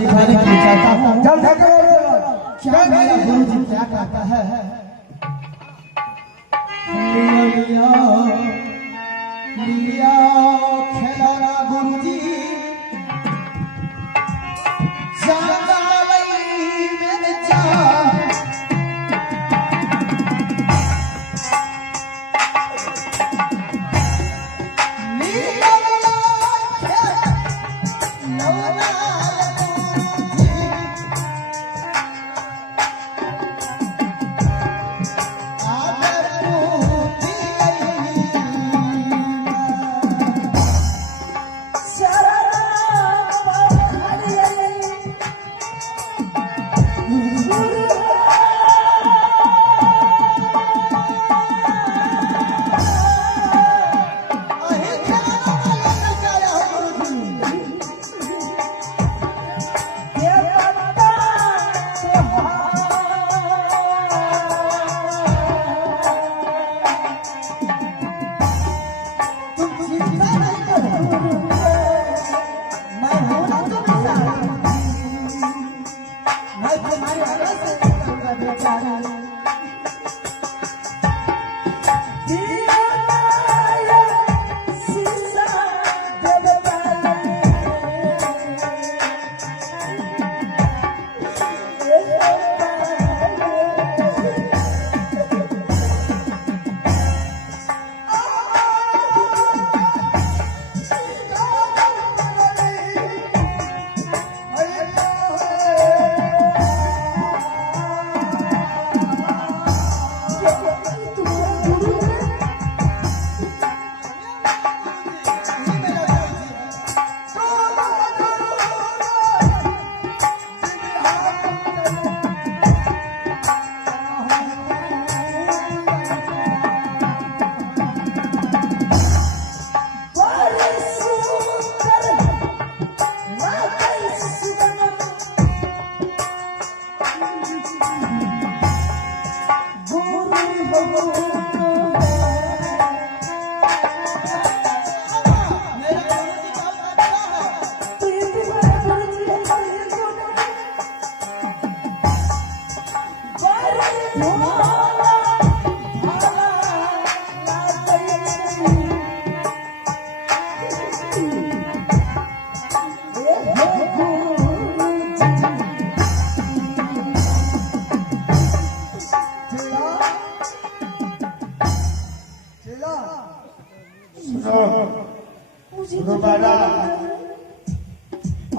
दिखाने के लिए चाहता हूँ। क्या मेरा गुरु जी क्या कहता है? लिया लिया खिलाना गुरु जी दोबारा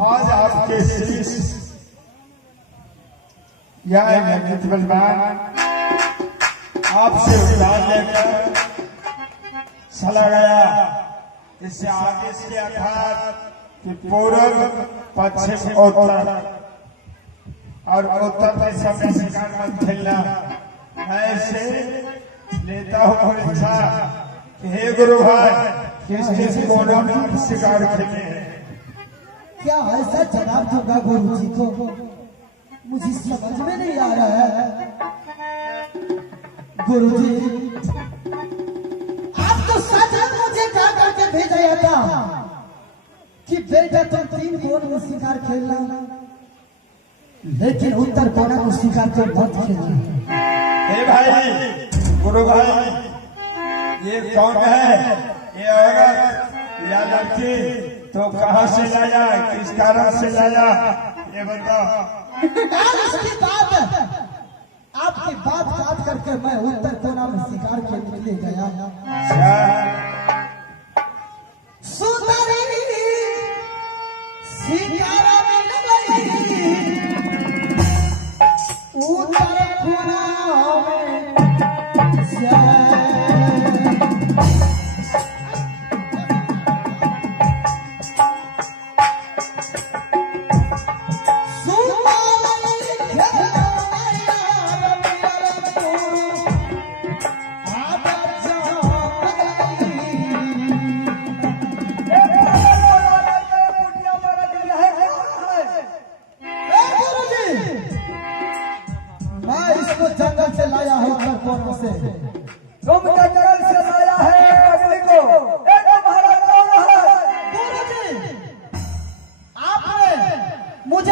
आज आपके शीश यह नैतिक बलवान आपसे उधार लेकर चला गया। इससे आगे से अर्थात कि पूर्व पश्चिम उत्तर और उत्तर में समय शिकार मत खेलना। ऐसे लेता हूँ परीक्षा कि हे गुरु भाई किस कोनों में शिकार खेले। क्या ऐसा जवाब दूंगा गुरु जी को? मुझे समझ में नहीं आ रहा है। गुरु जी आप तो सच मुझे क्या करके भेजा था कि बेटा तुम 3 कोण में शिकार खेलना, लेकिन उत्तर कोना में शिकार तो मत खेलना। हे भाई गुरु भाई ये कौन है? ये औरत या लड़की तो कहाँ से लाया, किस कारण से लाया ये बताओ। इसकी बात आपकी बात काट करके मैं उत्तर कोना में शिकार खेलने के लिए गया। सुंदरी शिकार उत्तर कोना में जंगल से लाया हूँ उत्तर कोना से। तुम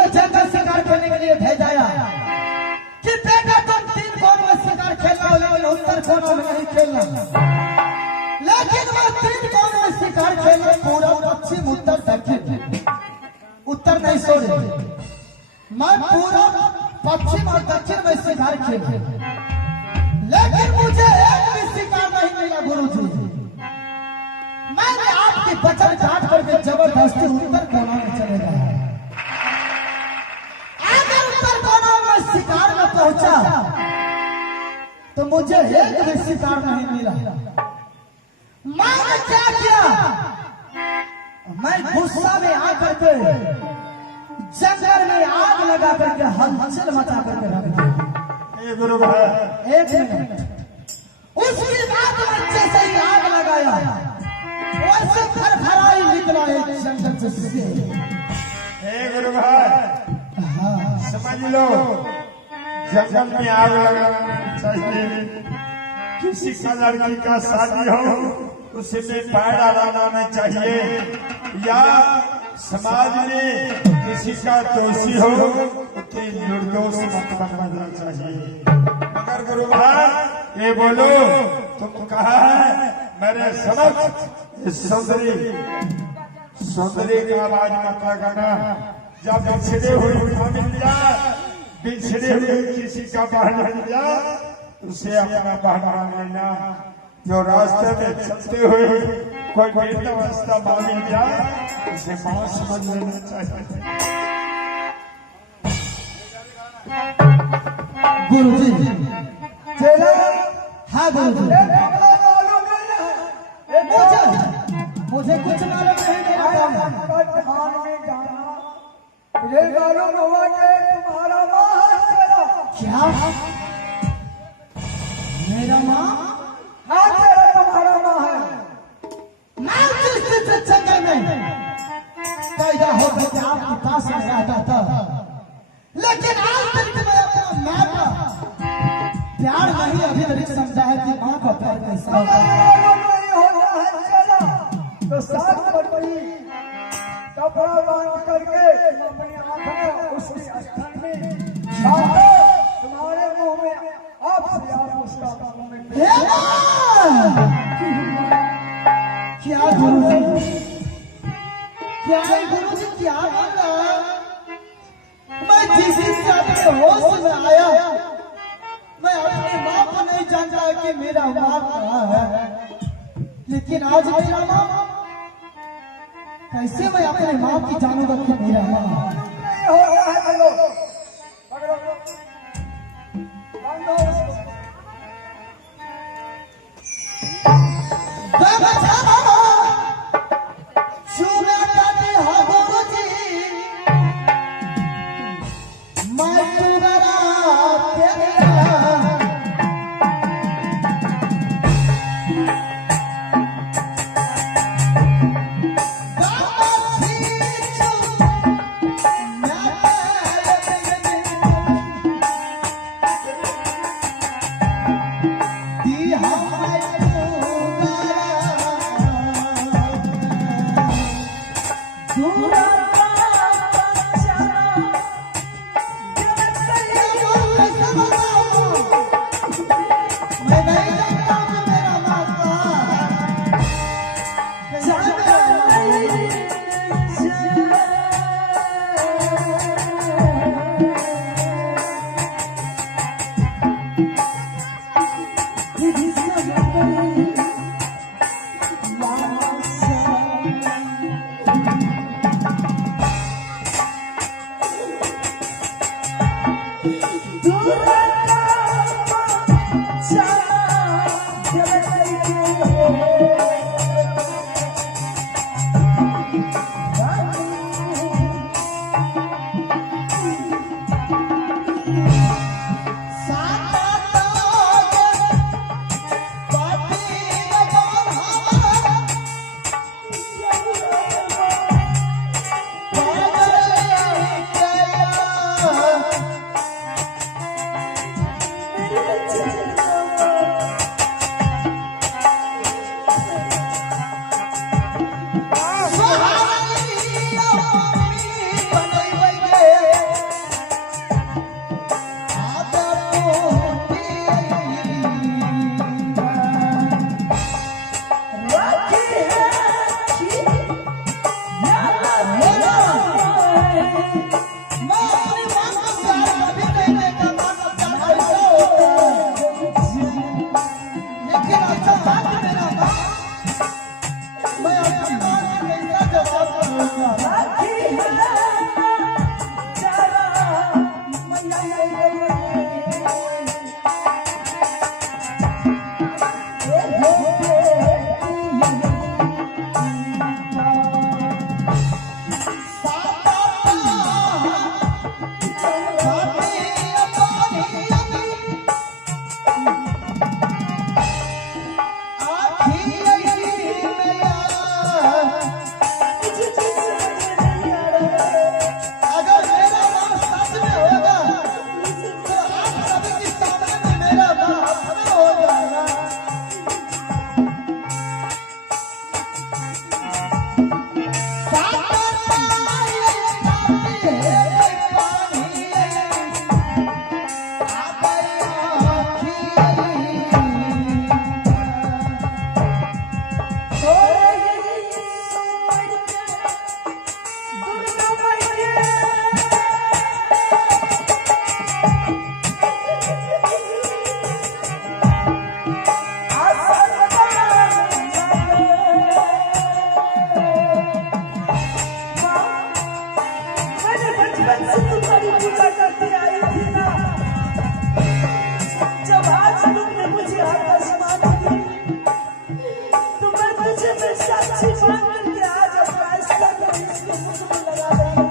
जंगल शिकार खेलने के लिए भेजाया कि बेटा तुम 3 कोनों में शिकार खेलना, लेकिन उत्तर कोनों में नहीं खेलना। लेकिन मैं 3 कोनों में शिकार खेलना, पूरा पश्चिम उत्तर दक्षिण, उत्तर नहीं सोचे, मैं पूरा पश्चिम और दक्षिण में शिकार खेल, लेकिन मुझे एक भी शिकार नहीं मिला गुरुजी। मैंने आपकी वचन काट करके जबरदस्ती उत्तर कोना में चले गया। अगर उत्तर कोना में शिकार में पहुंचा तो मुझे एक भी शिकार नहीं मिला। मैंने क्या किया, मैं गुस्सा में आकर के जंगल में आग लगा करके हलचल मचा करके रख दिया। गुरु भाई एक मिनट, उसके बाद बच्चे से ही आग लगाया, वैसे फरफराई निकला एक जंगल से। गुरु भाई समझ लो, जंगल में आग लगाना चाहिए। किसी का लड़की का शादी हो उसमें पैर डालना चाहिए, या समाज में किसी का दोषी हो उसके निर्दोष मत बनना चाहिए। मगर गुरु भाई ये बोलो, तुम कहा है मेरे समझ सुंदरी का आवाज मत लगाना। जब बिछड़े हुए मिल जाए, बिछड़े हुए किसी का बहना मिल जाए, उसे अपना बहना लेना। जो रास्ते में चलते हुए कोई बेटा रास्ता मांग जाए, उसे मां समझ लेना चाहिए। गुरुजी चला, हाँ गुरुजी, मुझे कुछ मालूम नहीं। मुझे मालूम हुआ कि तुम्हारा माँ चला। क्या मेरा माँ? हाँ तेरा तुम्हारा माँ है। मैं जिस जंगल में पैदा हो गया आपके पास में रहता था, लेकिन आज तक मैं अपना माँ का प्यार नहीं अभी तक समझा है कि माँ का प्यार कैसा होता है। नहीं होता है चला तो साथ पट्टी कपड़ा बांध करके अपनी आंख में उसकी स्थान में तुम्हारे मुंह में आपसे आप उसका मुंह में क्या गुरुजी, क्या गुरुजी क्या बोल रहा? मैं जिस दिन से अपने होश में आया, मैं अपनी माँ को नहीं जानता कि मेरा माँ कहाँ है, लेकिन आज मेरा माँ, कैसे मैं अपने माँ की जानूंगा कि मेरा माँ नहीं हो रहा है। चलो पकड़ो, बांधो उसको। मैं अपनी मां को प्यार कभी नहीं देता, मां का प्यार कैसा होता है, लेकिन अच्छा हाथ मेरा मां, मैं अपनी मां को कैसा जवाब दूंगा। अगर मेरा मां सच में होगा तो आप सभी के सामने मेरा मां अपना हो जाएगा। तुम्हारी पूजा करते आई थी ना, जब आज तुमने मुझे आकाशमान दी, तो मैं तुझे मैं साक्षी मान करके आज फैसला कर इसको मुझ में लगा रही हूँ।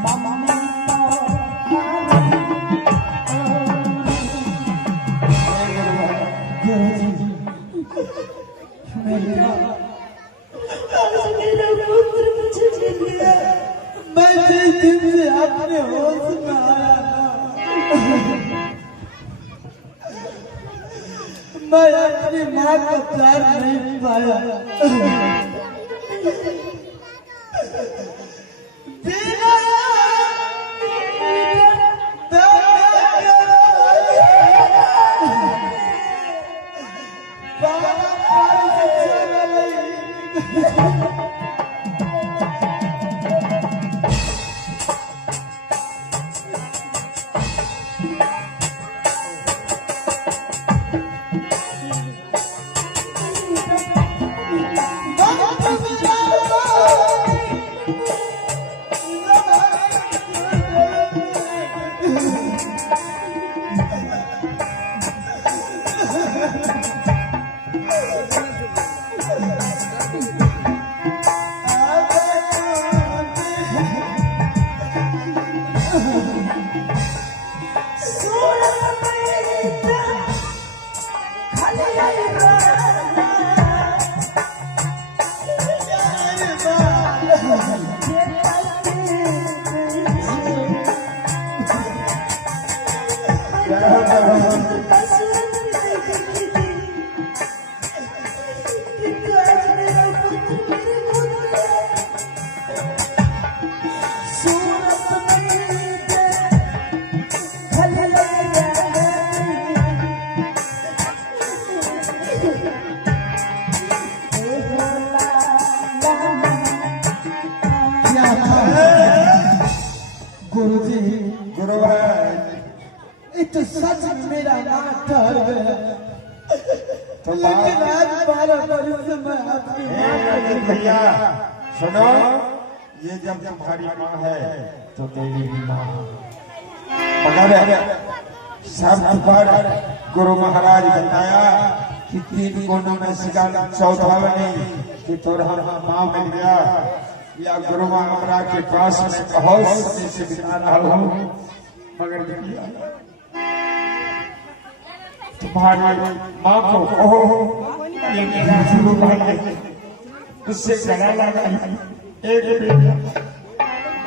Mama, करूँगा। आज मेरा पुत्र मुझे मिल गया। मैं जिस दिन से अपने होश में आया ना, मैं अपनी माँ का प्यार नहीं पाया। बिना गुरुजी, गुरु भाई ये तो सच में मेरा नाम ठहर गया। तो लेकिन आज 12 बरस से मैं आपकी माँ को अजीत भैया सुनो, ये जब तुम्हारी माँ है तो तेरी भी माँ है। मगर शब्द पर गुरु महाराज बताया कि 3 कोनों में शिकार चौथा बनी कि तोरा माँ मिल गया, या गुरु महाराज के पास में बहुत समय से बिता रहा हूँ, मगर तुम्हारी माँ को कहो ये मेरा गुरु भाई है, उससे गला लगा एक बेटा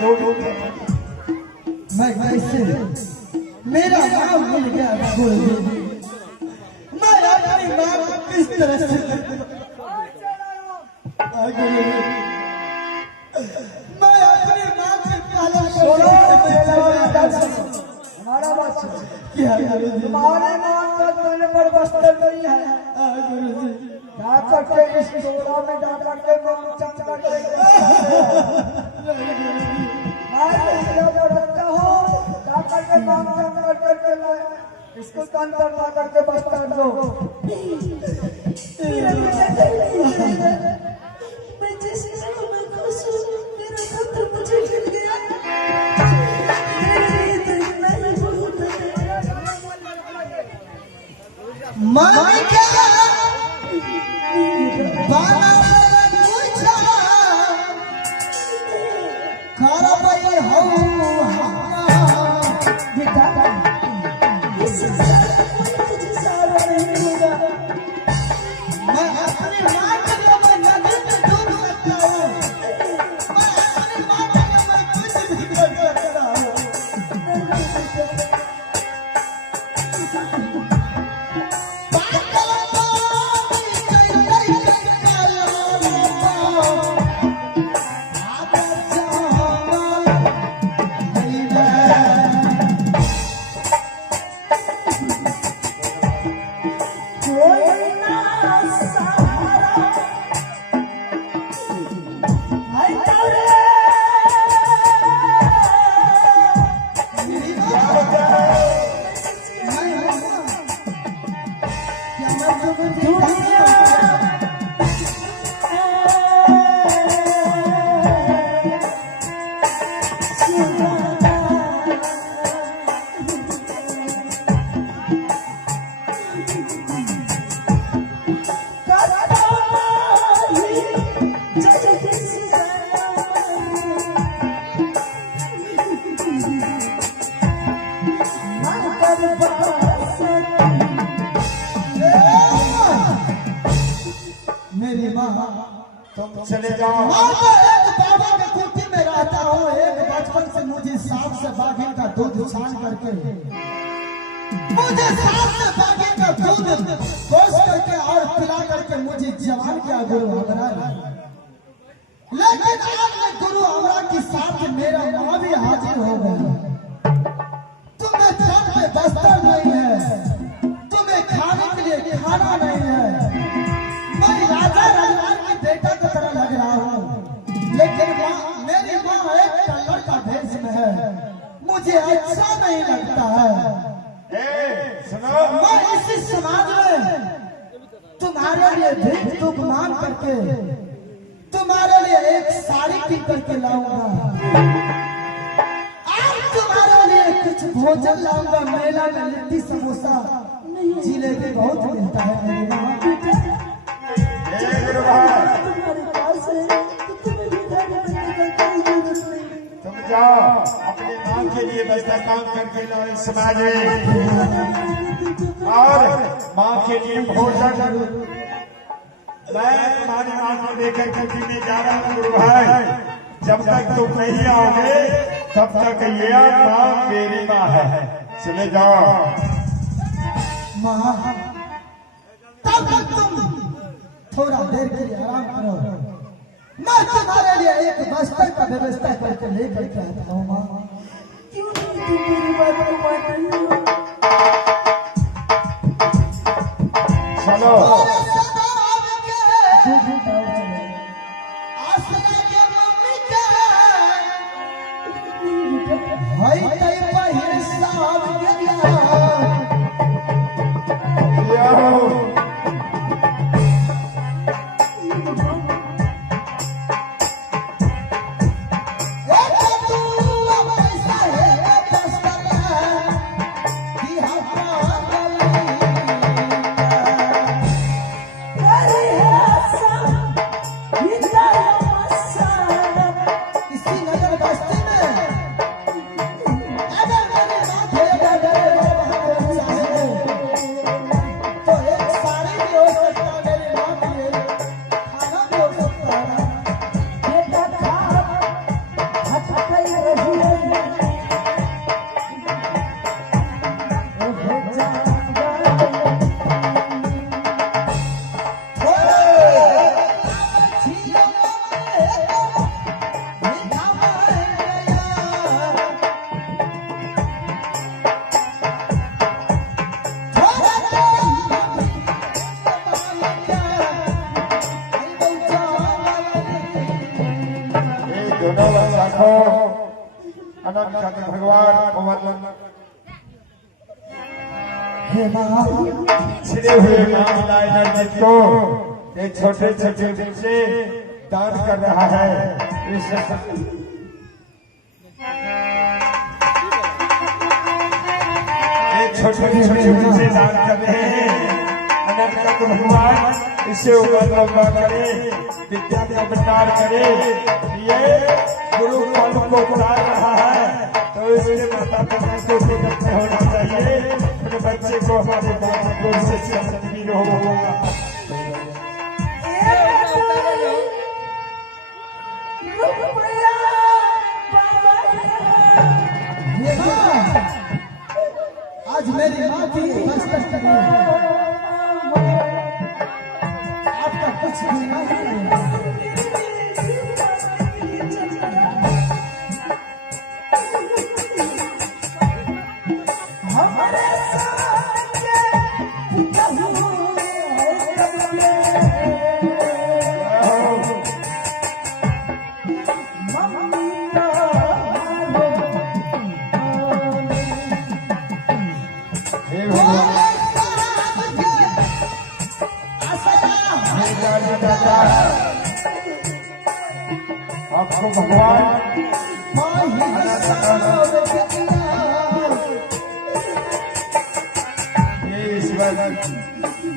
2 मैं कैसे मेरा नाम मिल गया गुरुजी। मैं अपनी माँ को किस तरह से मैं अपनी माँ के पालन हमारा बात सुनो। क्या गुरुजी? तुम्हारे नाम का तुमने पर बस्तर नहीं है। गुरुजी जा करके इस डोरा में जा करके मांग चंद करके रखता हूँ, जा करके मांग चंद करके मैं इसको कान पर ला करके बस्तर दो। मेरा बेटा नहीं है। मैं जिस समय खुश हूँ, मेरा पुत्र मुझे मिल गया। मेरे लिए तो इतना ही बहुत है। मन क्या बाला पूछा खारा भाई हो इस संसार में कोई तुझे सहारा नहीं होगा। मैं अपनी माँ के लिए मैं नदी में डूब सकता हूँ। मैं अपनी माँ के लिए मैं कुछ भी कर सकता हूँ। कोई ना सहारा है तेरे। मेरी माँ तुम चले जाओ। माँ तो एक बाबा के कुटी में रहता हूँ, एक बचपन से मुझे सांप से बाघिन का दूध छान करके मुझे सांप से बाघिन का दूध कोस करके और पिला करके मुझे जवान किया गुरु हमरा। लेकिन आज मैं गुरु हमरा के साथ मेरा माँ भी हाजिर हो गया। तुम्हें तन में बस्तर नहीं है, तुम्हें खाने के लिए खाना नहीं है। मैं राजा रजवान की बेटा की तरह लग रहा हूँ, लेकिन मेरी माँ एक टल्लड़ का भेष में है, मुझे अच्छा नहीं लगता है। सुनो, मैं इसी समाज में तुम्हारे लिए भीख तुक मांग करके तुम्हारे लिए एक साड़ी कीन करके लाऊंगा। आज तुम्हारे लिए कुछ भोजन लाऊंगा। मेला में लिट्टी समोसा जिलेबी बहुत मिलता है मेरी माँ। गुरु भाई तुम्हारे पास है तो तुम्हें भिखारी बनने का कोई जरूरत नहीं। तुम जाओ अपने माँ के लिए बस्ता काम करके लो इस समाज में, और माँ के लिए भोजन मैं तुम्हारी माँ को लेकर कुटी में जा रहा हूँ। गुरु भाई जब तक तुम नहीं आओगे तब तक ये माँ मेरी माँ है। चले जाओ। माँ तब तक तुम थोड़ा देर के लिए आराम करो, मैं तुम्हारे लिए एक बस्तर का व्यवस्था करके लेकर के आता हूँ। माँ क्यों नहीं तुम मेरी बात को मान रही हो? चलो भगवान छिड़े हुए नाम लाए को ये छोटे छोटे बच्चे दान कर रहा है। ये छोटे छोटे बच्चे दान कर रहे हैं। अनंत भगवान इसे उम्र लंबा करे, विद्या का भंडार करे। ये गुरु फल को बुला रहा है तो इसके माता पिता को फिक्र होना चाहिए। अपने बच्चे को हमारे बाबा से जिंदगी होगा। आज मेरी माँ की बस्तर करें, आपका कुछ भी नहीं। आपको भगवान ये इस बात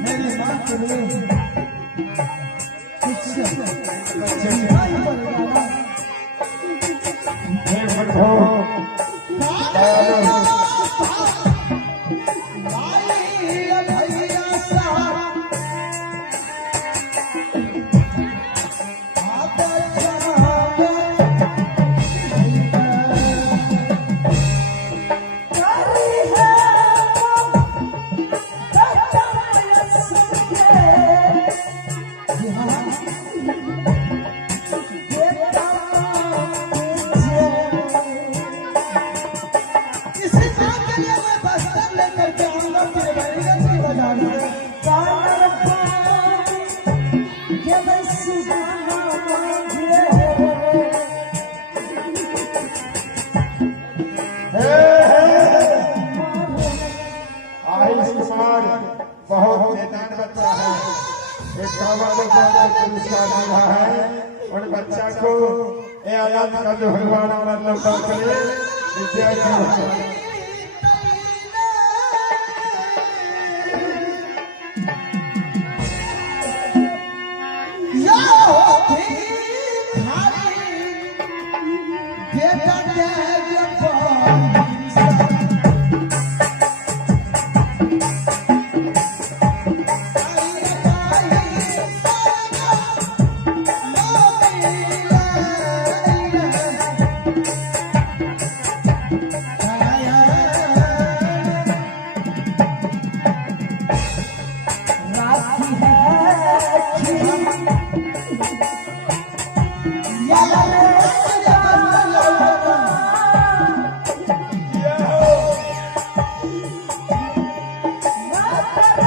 मेरी माँ के लिए लेकर के आऊंगा तेरे बड़ीगंज की बाजार से। कानर पानी ये बसुगाना मांझे आयुष कुमार बहुत मैदान बच्चा है, एक कावालों का पुरस्कार मिला है। उन बच्चा को ये आयात का जो भगवान मतलब करे विद्या की या होती खाली बेटा तेरे पास राखी है